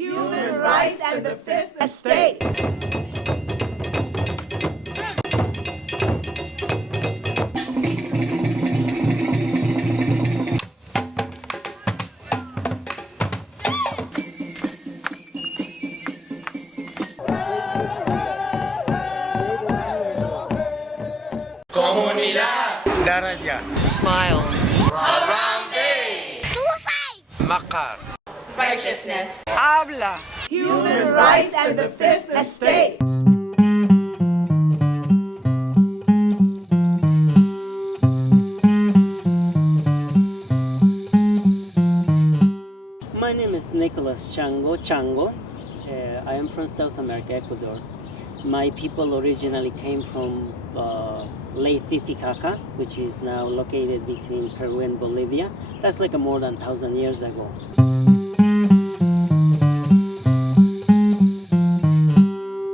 Human rights and the fifth estate. Comunidad. Daraja. Smile. Harambe. Makar. Righteousness. Habla. Human rights and the fifth estate. My name is Nicolas Chango. I am from South America, Ecuador. My people originally came from Lake Titicaca, which is now located between Peru and Bolivia. That's like more than 1,000 years ago.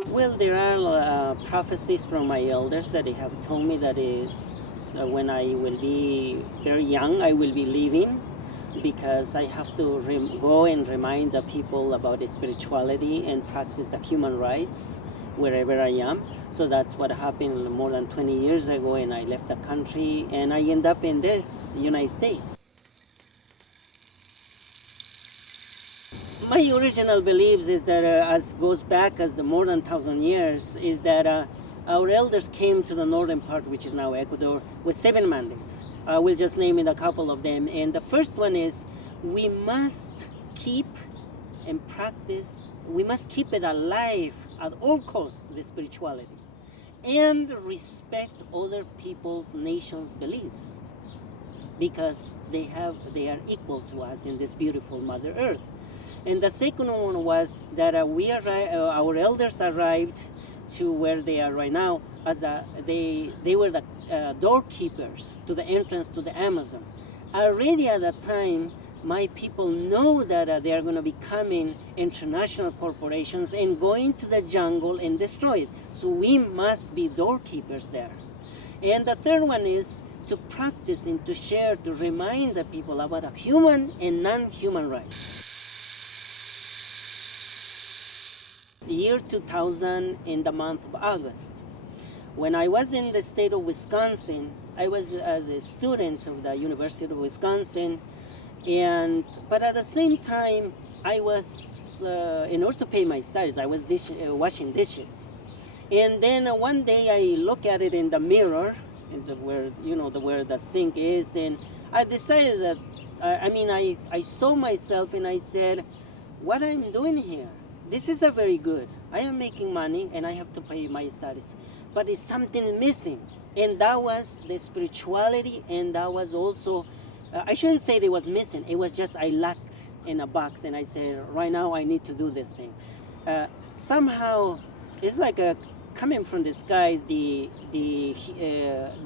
Well, there are prophecies from my elders that they have told me that is when I will be very young, I will be leaving, because I have to go and remind the people about the spirituality and practice the human rights wherever I am. So that's what happened more than 20 years ago, and I left the country and I end up in this United States. My original beliefs is that as goes back as the more than 1,000 years, is that our elders came to the northern part, which is now Ecuador, with 7 mandates. I will just name it a couple of them. And the first one is we must keep and practice, we must keep it alive at all costs, the spirituality, and respect other people's nations' beliefs, because they are equal to us in this beautiful Mother Earth. And the second one was that our elders arrived to where they are right now as they were the doorkeepers to the entrance to the Amazon. Already at that time, my people know that they are going to be coming international corporations and going to the jungle and destroy it. So we must be doorkeepers there. And the third one is to practice and to share, to remind the people about the human and non-human rights. Year 2000, in the month of August, when I was in the state of Wisconsin, I was as a student of the University of Wisconsin, but at the same time, I was, in order to pay my studies, I was washing dishes. And then one day I look at it in the mirror, where the sink is, and I decided that, I saw myself and I said, what I'm doing here? This is a very good. I am making money and I have to pay my studies, but it's something missing. And that was the spirituality, and that was also, I shouldn't say it was missing. It was just I lacked in a box, and I said, right now I need to do this thing. Somehow, it's like coming from the skies, the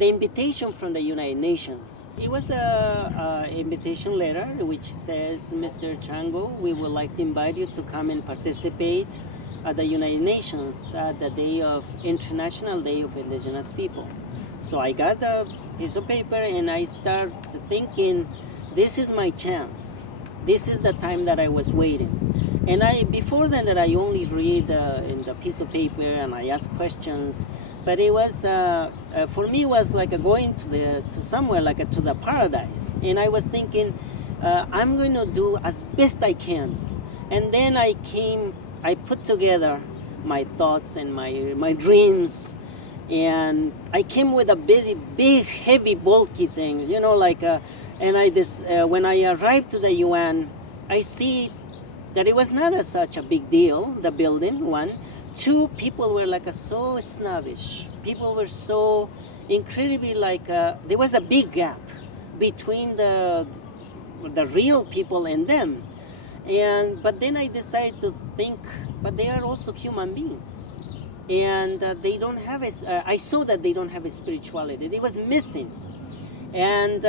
invitation from the United Nations. It was an invitation letter which says, Mr. Chango, we would like to invite you to come and participate at the United Nations at the International Day of Indigenous People. So I got a piece of paper and I started thinking, this is my chance. This is the time that I was waiting. And before that I only read in the piece of paper and I ask questions. But it was, for me, it was like going to somewhere like to the paradise. And I was thinking, I'm going to do as best I can. And then I put together my thoughts and my dreams. And I came with a big, heavy, bulky thing, when I arrived to the UN, I see that it was not such a big deal, the building, one. Two, people were so snobbish. People were so incredibly there was a big gap between the real people and them. But then I decided to think, but they are also human beings. And they don't have I saw that they don't have a spirituality. It was missing. And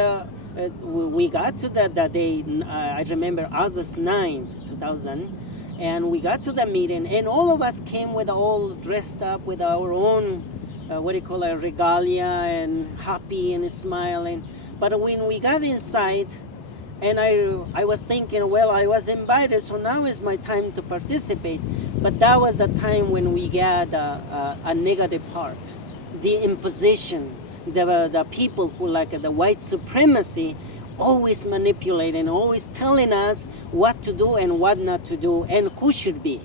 we got to that day, I remember August 9th, 2000, and we got to the meeting, and all of us came all dressed up with our own, regalia, and happy and smiling. But when we got inside, And I was thinking, well, I was invited, so now is my time to participate. But that was the time when we got a negative part, the imposition, the people who like the white supremacy, always manipulating, always telling us what to do and what not to do, and who should be.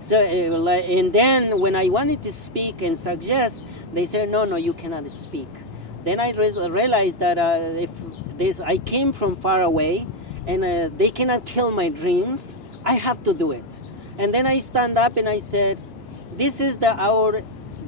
So, and then when I wanted to speak and suggest, they said, no, you cannot speak. Then I realized that I came from far away, and they cannot kill my dreams, I have to do it. And then I stand up and I said, this is our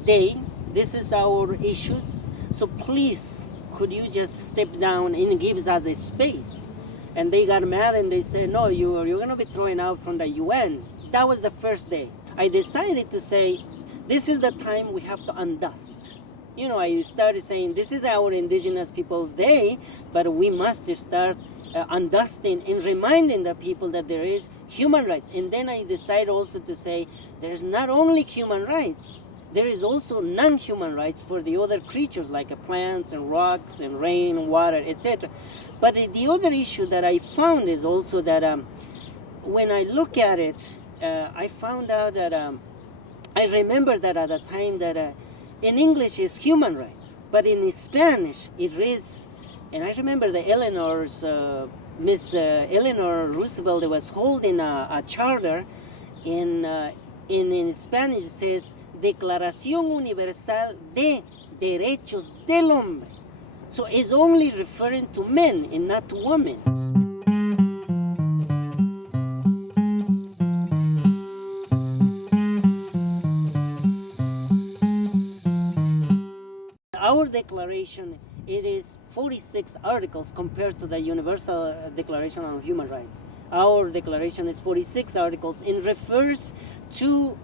day, this is our issues, so please, could you just step down and give us a space? And they got mad and they said, no, you're going to be thrown out from the UN. That was the first day. I decided to say, this is the time we have to undust. I started saying, this is our Indigenous Peoples' Day, but we must start undusting and reminding the people that there is human rights. And then I decided also to say, there's not only human rights, there is also non-human rights for the other creatures like plants and rocks and rain and water, etc. But the other issue that I found is also that when I look at it, I found out that I remember that at the time that in English is human rights, but in Spanish it is, and I remember the Miss Eleanor Roosevelt was holding a charter in Spanish. It says Declaración Universal de Derechos del Hombre. So it's only referring to men and not to women. Our declaration, it is 46 articles compared to the Universal Declaration on Human Rights. Our declaration is 46 articles and refers to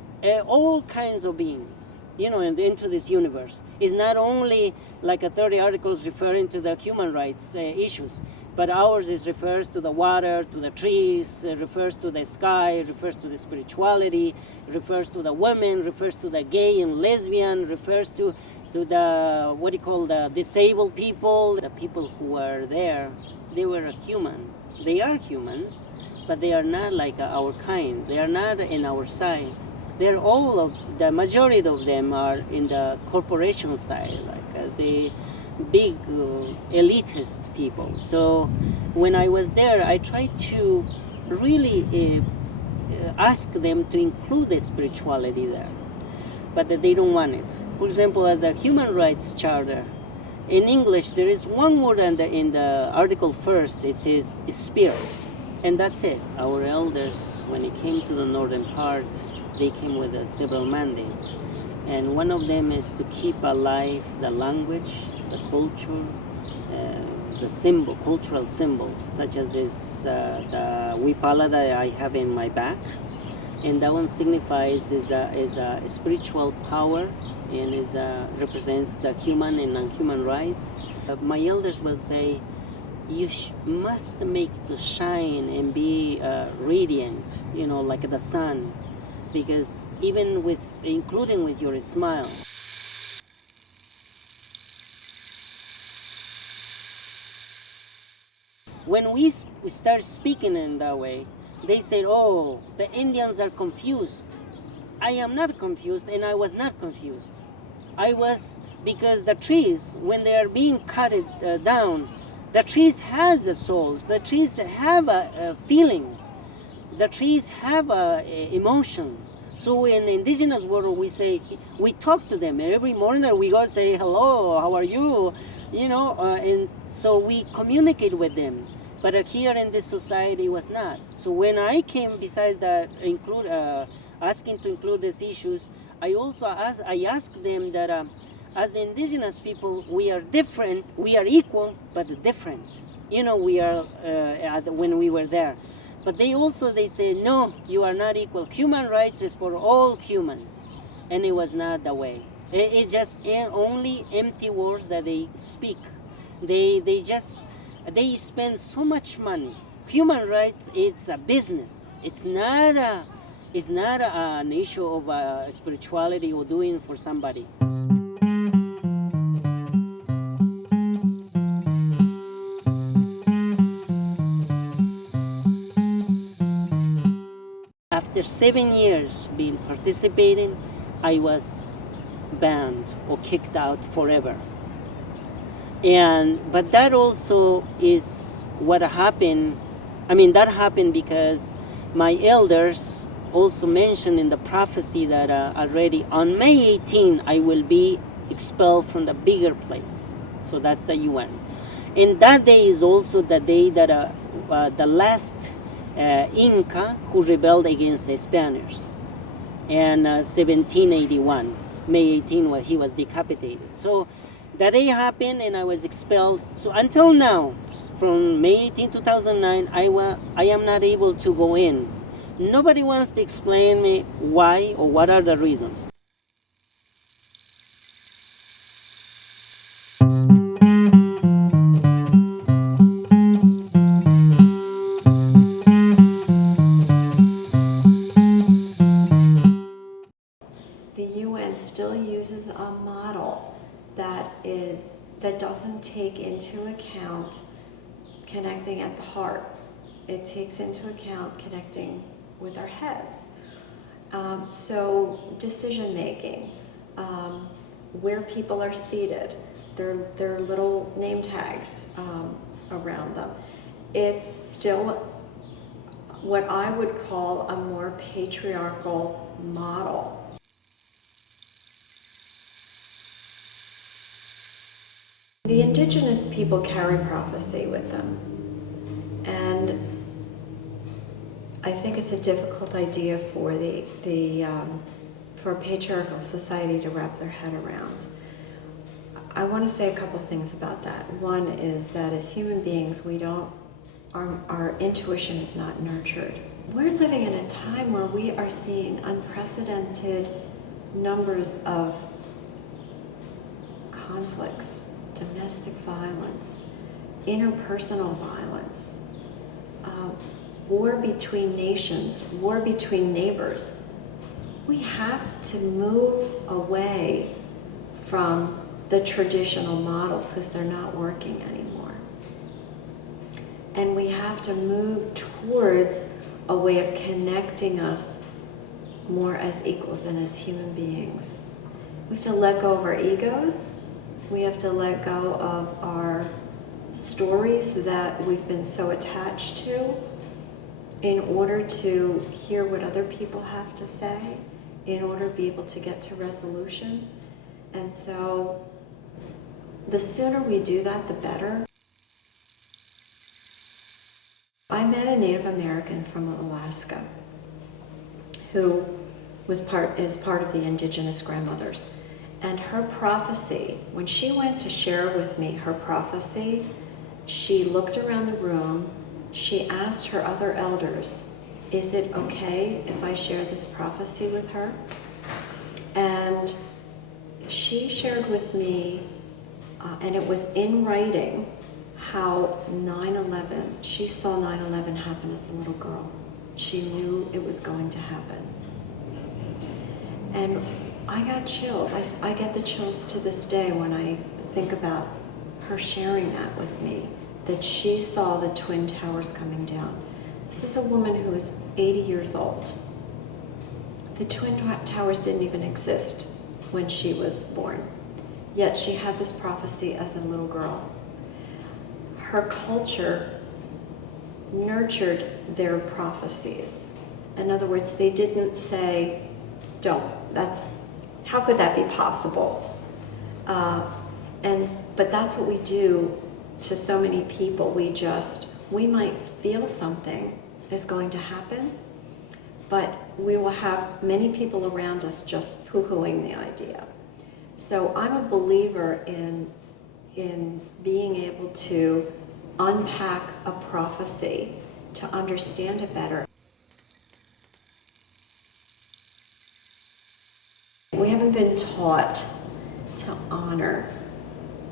all kinds of beings, into this universe. It's not only like 30 articles referring to the human rights issues, but ours refers to the water, to the trees, refers to the sky, refers to the spirituality, refers to the women, refers to the gay and lesbian, refers to the the disabled people, the people who are there. They were humans. They are humans, but they are not like our kind. They are not in our side. They're the majority of them are in the corporation side, like the big elitist people. So when I was there, I tried to really ask them to include the spirituality there, but they don't want it. For example, at the Human Rights Charter, in English, there is one word in the article first. It says spirit, and that's it. Our elders, when it came to the northern part, they came with several mandates, and one of them is to keep alive the language, the culture, the cultural symbols, such as the wipala that I have in my back, and that one signifies is a spiritual power, and represents the human and non-human rights. My elders will say, you must make it to shine and be radiant, like the sun, because including with your smile. When we start speaking in that way, they said, oh, the Indians are confused. I am not confused, and I was not confused. Because the trees, when they are being cut down, the trees has a soul. The trees have feelings. The trees have emotions. So in the Indigenous world, we talk to them every morning. We go and say, hello, how are you? And so we communicate with them. But here in this society, it was not. So when I came, besides that, asking to include these issues, I asked them that as Indigenous people, we are different. We are equal, but different. We are when we were there. But they say, no, you are not equal. Human rights is for all humans. And it was not the way. It's just only empty words that they speak. They spend so much money. Human rights, it's a business. It's not an issue of spirituality or doing for somebody. after 7 years being participating, I was banned or kicked out forever. But that also is what happened. I mean, that happened because my elders also mentioned in the prophecy that already on May 18 I will be expelled from the bigger place. So that's the UN. And that day is also the day that the last Inca who rebelled against the Spaniards in 1781. May 18 when he was decapitated. So that day happened and I was expelled. So until now, from May 18, 2009, I am not able to go in. Nobody wants to explain me why or what are the reasons. The UN still uses a model that doesn't take into account connecting at the heart. It takes into account connecting with our heads. So decision making, where people are seated, their little name tags around them. It's still what I would call a more patriarchal model. The indigenous people carry prophecy with them, and I think it's a difficult idea for for a patriarchal society to wrap their head around. I want to say a couple things about that. One is that as human beings, our intuition is not nurtured. We're living in a time where we are seeing unprecedented numbers of conflicts, domestic violence, interpersonal violence, war between nations, war between neighbors. We have to move away from the traditional models because they're not working anymore. And we have to move towards a way of connecting us more as equals and as human beings. We have to let go of our egos. We have to let go of our stories that we've been so attached to in order to hear what other people have to say, in order to be able to get to resolution. And so the sooner we do that, the better. I met a Native American from Alaska who is part of the Indigenous grandmothers. And her prophecy, when she went to share with me her prophecy, she looked around the room, she asked her other elders, is it okay if I share this prophecy with her? And she shared with me, and it was in writing, how 9/11, she saw 9/11 happen as a little girl. She knew it was going to happen. And I got chills. I get the chills to this day when I think about her sharing that with me, that she saw the Twin Towers coming down. This is a woman who is 80 years old. The Twin Towers didn't even exist when she was born, yet she had this prophecy as a little girl. Her culture nurtured their prophecies. In other words, they didn't say, don't, how could that be possible? But that's what we do to so many people. We might feel something is going to happen, but we will have many people around us just poo-hooing the idea. So I'm a believer in being able to unpack a prophecy to understand it better. We haven't been taught to honor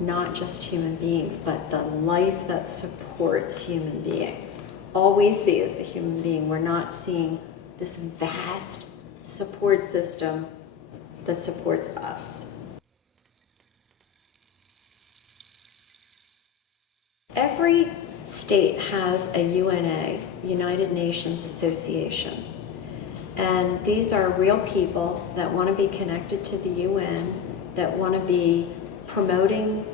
not just human beings, but the life that supports human beings. All we see is the human being. We're not seeing this vast support system that supports us. Every state has a UNA, United Nations Association, And these are real people that want to be connected to the UN, that want to be promoting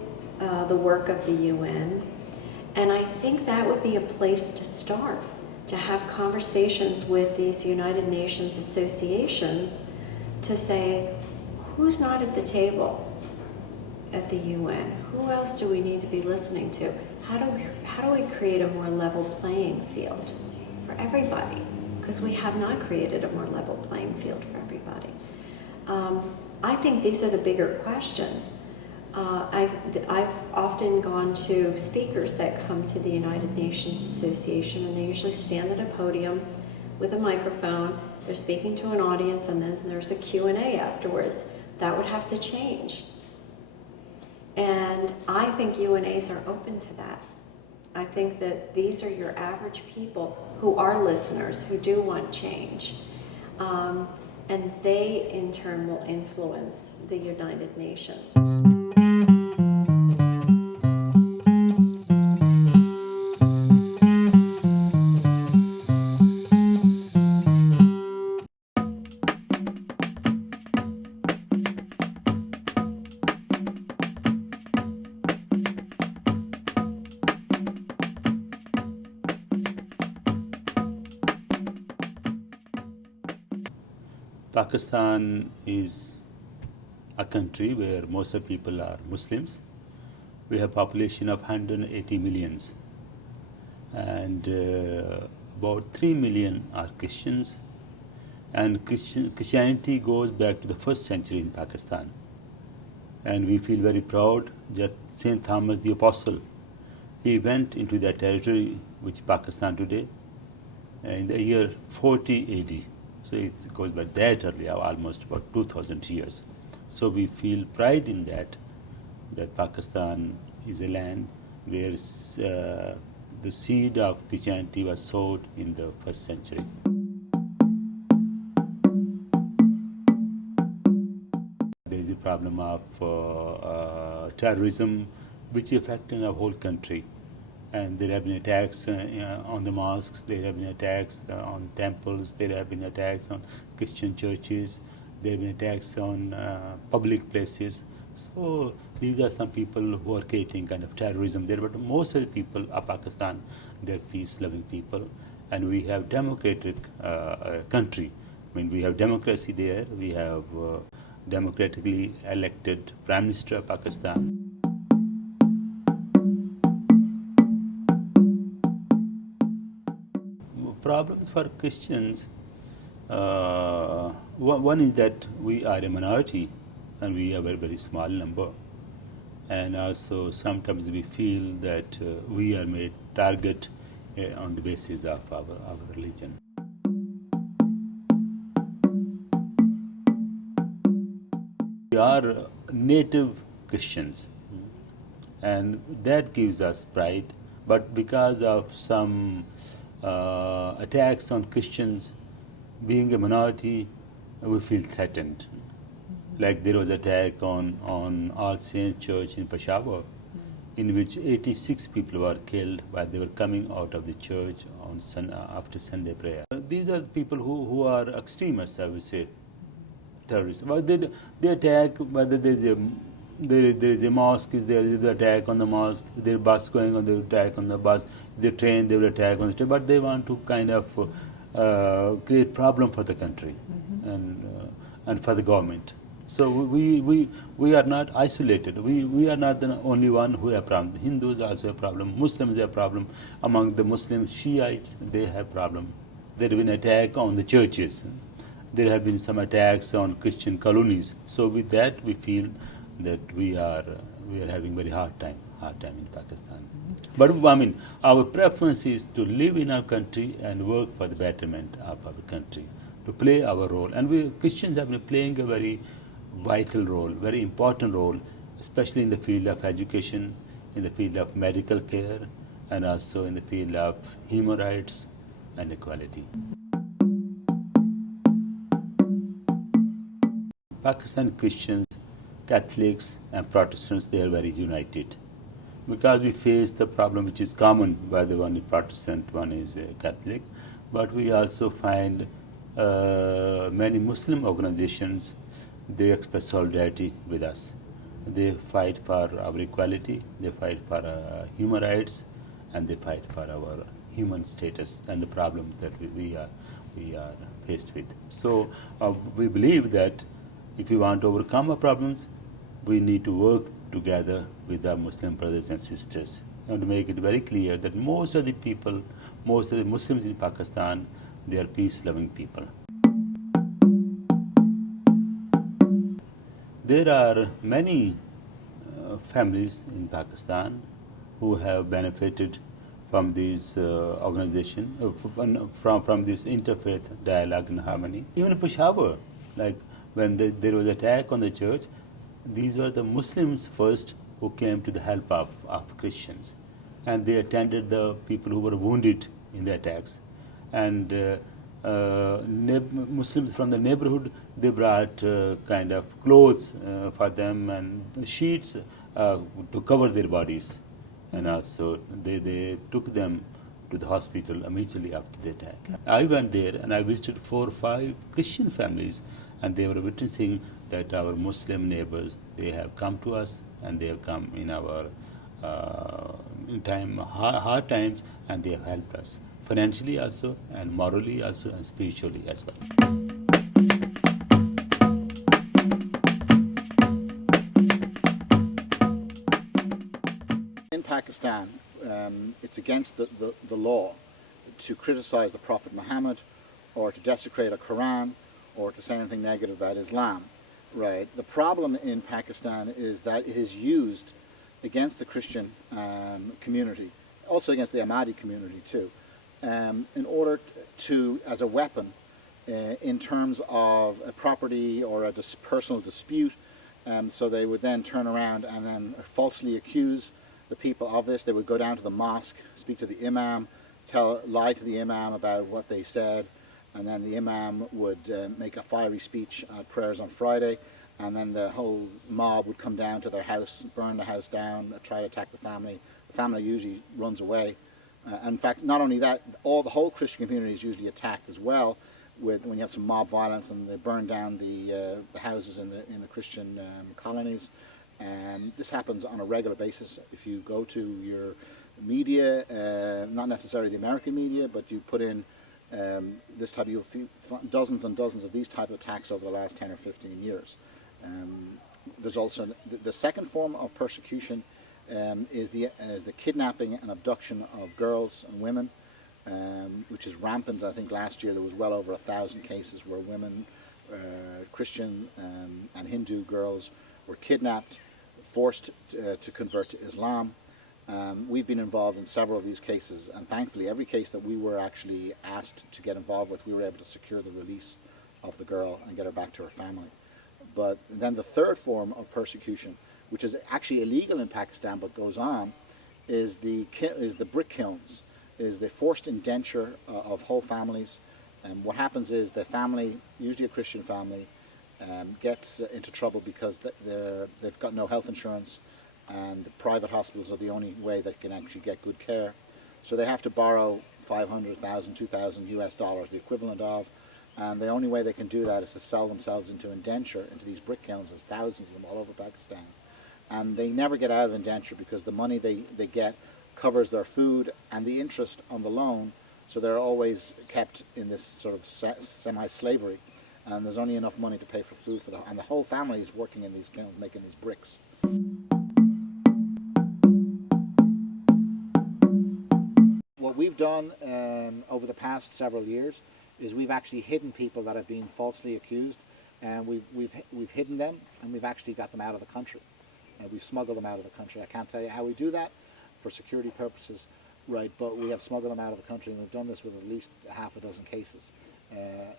the work of the UN. And I think that would be a place to start, to have conversations with these United Nations associations to say, who's not at the table at the UN? Who else do we need to be listening to? How do we create a more level playing field for everybody? Because we have not created a more level playing field for everybody. I think these are the bigger questions. I've often gone to speakers that come to the United Nations Association, and they usually stand at a podium with a microphone. They're speaking to an audience, and then there's a Q&A afterwards. That would have to change. And I think UNAs are open to that. I think that these are your average people who are listeners, who do want change. And they, in turn, will influence the United Nations. Pakistan is a country where most of the people are Muslims. We have a population of 180 millions, and about 3 million are Christians. And Christianity goes back to the 1st century in Pakistan. And we feel very proud that St. Thomas the Apostle, he went into that territory, which is Pakistan today, in the year 40 AD. So it goes by that early, almost about 2,000 years. So we feel pride in that Pakistan is a land where the seed of Christianity was sowed in the 1st century. There is a problem of terrorism, which is affecting our whole country. And there have been attacks on the mosques, there have been attacks on temples, there have been attacks on Christian churches, there have been attacks on public places. So these are some people who are creating kind of terrorism there, but most of the people of Pakistan, they're peace-loving people. And we have democratic country. I mean, we have democracy there, we have democratically elected Prime Minister of Pakistan. Problems for Christians, one is that we are a minority and we are a very, very small number. And also sometimes we feel that we are made target on the basis of our religion. We are native Christians, and that gives us pride, but because of some attacks on Christians, being a minority, we feel threatened. Like there was an attack on All Saints Church in Peshawar, in which 86 people were killed while they were coming out of the church on after Sunday prayer. These are people who are extremists, I would say, terrorists. But they attack whether there is a mosque, there is the attack on the mosque, their bus going on, they attack on the bus, the train, they will attack on the train, but they want to kind of create problem for the country and for the government. So we are not isolated. We are not the only one who have problem. Hindus also have problem. Muslims have problem. Among the Muslim Shiites, they have problem. There have been attack on the churches. There have been some attacks on Christian colonies. So with that, we feel that we are having very hard time in Pakistan. But I mean, our preference is to live in our country and work for the betterment of our country, to play our role. And we Christians have been playing a very vital role, very important role, especially in the field of education, in the field of medical care, and also in the field of human rights and equality. Pakistan Christians, Catholics and Protestants, they are very united, because we face the problem which is common, whether one is Protestant, one is Catholic, but we also find many Muslim organizations, they express solidarity with us. They fight for our equality, they fight for human rights, and they fight for our human status and the problems that we are faced with. So we believe that if we want to overcome our problems, we need to work together with our Muslim brothers and sisters. I want to make it very clear that most of the people, most of the Muslims in Pakistan, they are peace-loving people. There are many families in Pakistan who have benefited from these organization, from this interfaith dialogue and harmony. Even in Peshawar, like when there was attack on the church, these were the Muslims first who came to the help of Christians, and they attended the people who were wounded in the attacks. And Muslims from the neighborhood, they brought kind of clothes for them and sheets to cover their bodies, and also they took them to the hospital immediately after the attack. I went there and I visited 4 or 5 Christian families, and they were witnessing that our Muslim neighbors, they have come to us, and they have come in our hard times, and they have helped us financially also, and morally also, and spiritually as well. In Pakistan, it's against the law to criticize the Prophet Muhammad, or to desecrate a Quran, or to say anything negative about Islam. Right. The problem in Pakistan is that it is used against the Christian community, also against the Ahmadi community too, in order to, as a weapon, in terms of a property or a personal dispute. So they would then turn around and then falsely accuse the people of this. They would go down to the mosque, speak to the imam, lie to the imam about what they said, and then the imam would make a fiery speech at prayers on Friday, and then the whole mob would come down to their house, burn the house down, try to attack the family. The family usually runs away. In fact, not only that, the whole Christian community is usually attacked as well, when you have some mob violence and they burn down the houses in the Christian colonies. This happens on a regular basis. If you go to your media, not necessarily the American media, but you put in this type, you'll see dozens and dozens of these type of attacks over the last 10 or 15 years. There's also the second form of persecution is the kidnapping and abduction of girls and women, which is rampant. I think last year there was well over 1,000 cases where women, Christian and Hindu girls, were kidnapped, forced to convert to Islam. We've been involved in several of these cases, and thankfully every case that we were actually asked to get involved with, we were able to secure the release of the girl and get her back to her family. But then the third form of persecution, which is actually illegal in Pakistan but goes on, is the brick kilns, is the forced indenture of whole families. And what happens is the family, usually a Christian family, gets into trouble because they've got no health insurance, and the private hospitals are the only way that can actually get good care. So they have to borrow $500,000, $2,000 US dollars, the equivalent of, and the only way they can do that is to sell themselves into indenture, into these brick kilns. There's thousands of them all over Pakistan. And they never get out of indenture because the money they get covers their food and the interest on the loan, so they're always kept in this sort of semi-slavery. And there's only enough money to pay for food for them. And the whole family is working in these kilns, making these bricks. What we've done over the past several years is we've actually hidden people that have been falsely accused, and we've hidden them, and we've actually got them out of the country. We've smuggled them out of the country. I can't tell you how we do that for security purposes, right? But we have smuggled them out of the country, and we've done this with at least half a dozen cases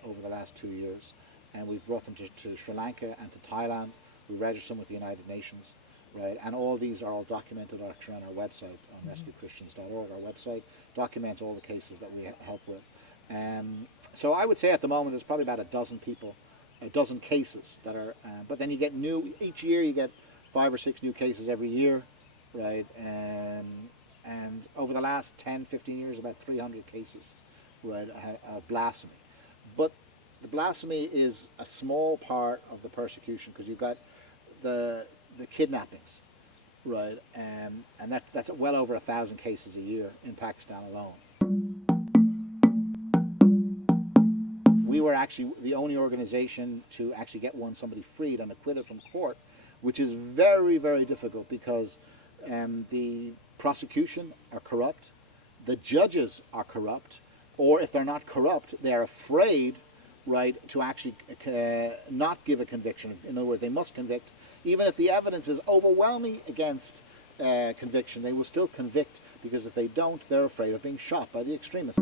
over the last 2 years. And we've brought them to Sri Lanka and to Thailand. We registered them with the United Nations, right? And all these are all documented actually on our website, on rescuechristians.org. Our website documents all the cases that we help with. So I would say at the moment there's probably about a dozen cases that are, but then you get each year you get 5 or 6 new cases every year, right? And over the last 10, 15 years, about 300 cases, right, of blasphemy. But The blasphemy is a small part of the persecution, because you've got the kidnappings, right? And that's well over 1,000 cases a year in Pakistan alone. We were actually the only organization to actually get somebody freed and acquitted from court, which is very, very difficult, because the prosecution are corrupt, the judges are corrupt, or if they're not corrupt, they're afraid, right, to actually not give a conviction. In other words, they must convict. Even if the evidence is overwhelming against conviction, they will still convict, because if they don't, they're afraid of being shot by the extremists.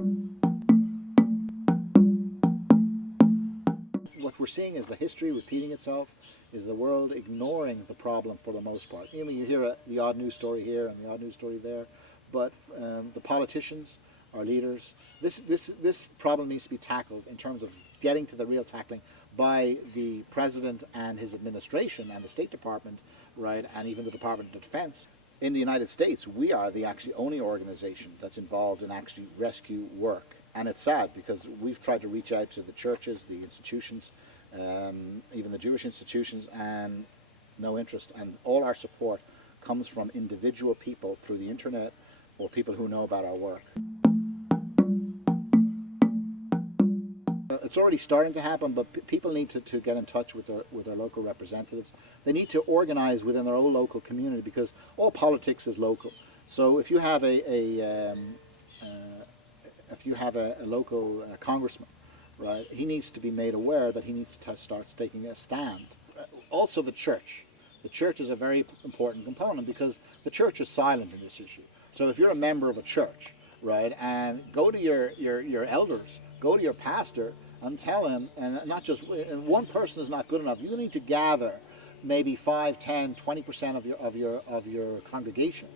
What we're seeing is the history repeating itself, is the world ignoring the problem for the most part. I mean, you hear the odd news story here and the odd news story there, but the politicians, our leaders, this problem needs to be tackled in terms of getting to the real tackling by the president and his administration and the State Department, right, and even the Department of Defense. In the United States, we are the actually only organization that's involved in actually rescue work. And it's sad, because we've tried to reach out to the churches, the institutions, even the Jewish institutions, and no interest. And all our support comes from individual people through the internet, or people who know about our work. It's already starting to happen, but people need to get in touch with their local representatives. They need to organize within their own local community, because all politics is local. So if you have a local congressman, right, he needs to be made aware that he needs to start taking a stand. Also the church. The church is a very important component, because the church is silent in this issue. So if you're a member of a church, right, and go to your elders, go to your pastor and tell him, and not just, and one person is not good enough, you need to gather maybe 5, 10, 20% of your congregation